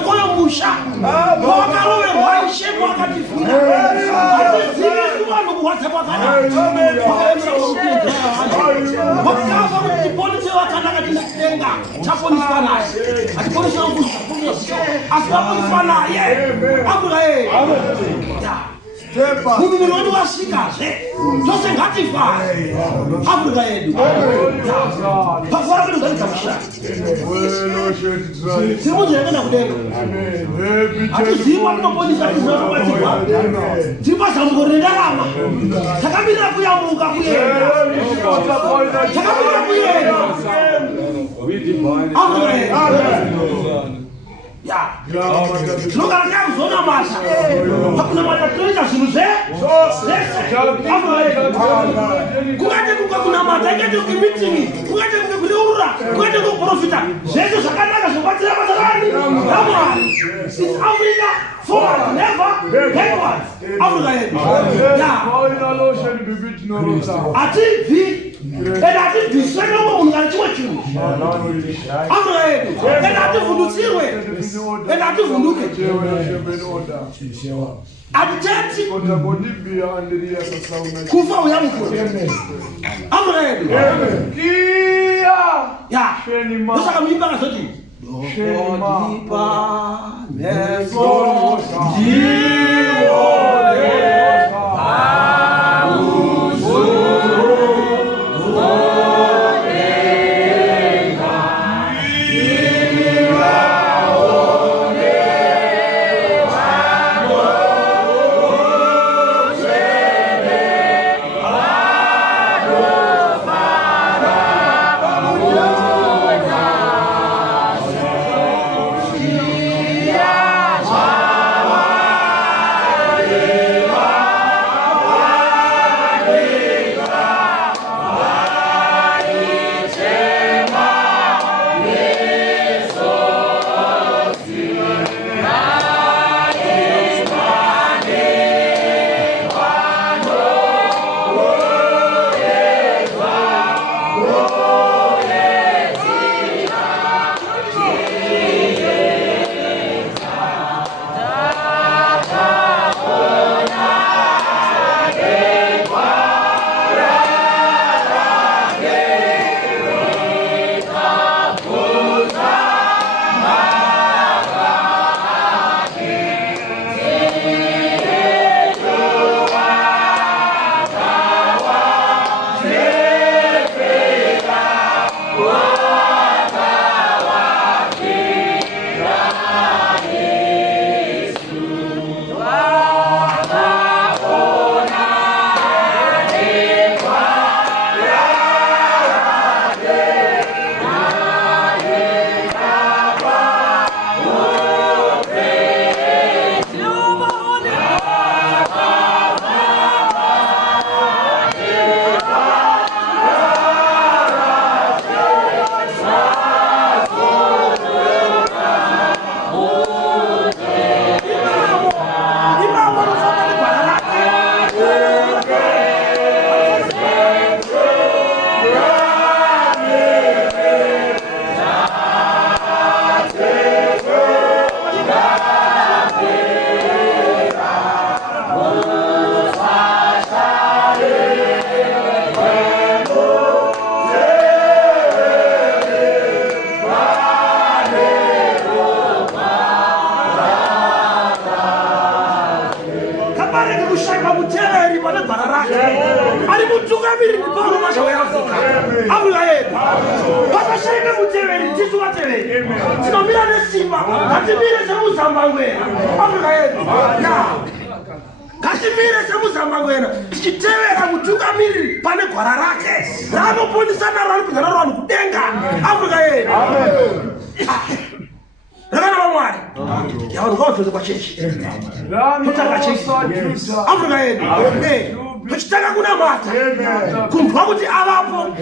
Ndekoyo musha. Wakarowe waishepo wakatifunga. Atizivisi wanu kuwatsepo wakana. Wakafa mtipolisi wakana katistenga. Chaponiswa naye. Atipolisi wangu. Asiwaponiswa naye. Afrika ye. Mungu wanu washikaze. Jose ngatifa. Afrika yedu. Pafara kwenye kwenye kabisha. Simu jenge na kudenga. Atu ziwa mtopolisi kizoro watifa. Ziwa samugorenda lama. Takamira kuyamuka kuyenda. Takamira kuyenda. Afrika yedu. Ya, nunca quero zona massa. Hakuna matatizo suluze. Kukaje kuna matatizo kimitini. Kukaje kuliura. Kukaje kuprofita. Jesus akataka sobatira matarani. Kama is Africa forward never backward. Africa. Ya. Ati vi ati visana unganchiwa chini. Africa. Ati fundusiwe. Ati funduke. Ati kufa uyamuko. Africa. Ya. Sasa kama mimba ngasoji. Meso. Kasimire semuzamangwena tichitevera mutungamiri pane gwara rake ranoponesa narano kudenga Afrika yedu. Rakana vamwari yavanhu ngavazoze kwachechi totanga chechi Afrika yedu tochitanga kunamata kunzwa kuti avapo